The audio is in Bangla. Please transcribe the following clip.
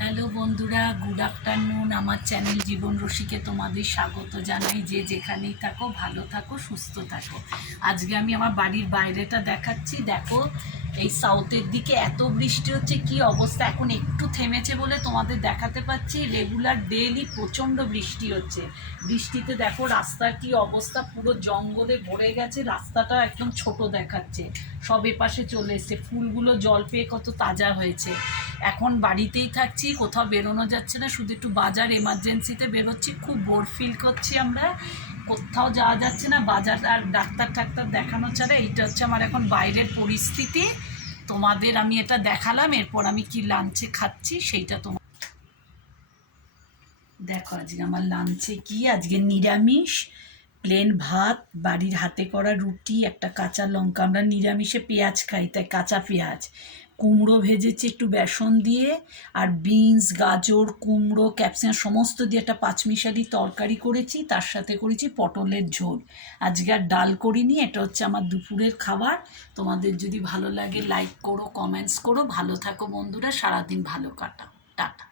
হ্যালো বন্ধুরা, গুড আফটারনুন। আমার চ্যানেল জীবন রসিকে তোমাদের স্বাগত জানাই। যে যেখানেই থাকো ভালো থাকো, সুস্থ থাকো। আজকে আমি আমার বাড়ির বাইরেটা দেখাচ্ছি। দেখো, এই সাউথের দিকে এত বৃষ্টি হচ্ছে, কি অবস্থা। এখন একটু থেমেছে বলে তোমাদের দেখাতে পাচ্ছি। রেগুলার ডেইলি প্রচণ্ড বৃষ্টি হচ্ছে। বৃষ্টিতে দেখো রাস্তার কি অবস্থা, পুরো জঙ্গলে ভরে গেছে। রাস্তাটা একদম ছোট দেখাচ্ছে, সব এপাশে চলে এসছে। ফুলগুলো জল পেয়ে কত তাজা হয়েছে। এখন বাড়িতেই থাকছি, কোথাও বেরোনো যাচ্ছে না, শুধু একটু বাজার এমার্জেন্সিতে বেরোচ্ছি। খুব বোর ফিল করছি আমরা, কোথাও যাওয়া যাচ্ছে না, বাজার আর ডাক্তার টাক্তার দেখানো ছাড়া। এইটা হচ্ছে আমার এখন বাইরের পরিস্থিতি। তোমাদের আমি এটা দেখালাম, এরপর আমি কি লাঞ্চে খাচ্ছি সেইটা তোমার দেখো। আজকে আমার লাঞ্চে কি, আজকে নিরামিষ, প্লেন ভাত, বাড়ির হাতে করা রুটি, একটা কাঁচা লঙ্কা। আমরা নিরামিষে পেঁয়াজ খাই, তাই কাঁচা পেঁয়াজ। কুমড়ো ভেজেছি একটু বেসন দিয়ে, আর বিনস, গাজর, কুমড়ো, ক্যাপসিকাম সমস্ত দিয়ে একটা পাঁচমিশালি তরকারি করেছি। তার সাথে করেছি পটলের ঝোল। আজকে আর ডাল করিনি। এটা হচ্ছে আমার দুপুরের খাবার। তোমাদের যদি ভালো লাগে লাইক করো, কমেন্টস করো। ভালো থাকো বন্ধুরা, সারাদিন ভালো কাটাও। টাটা।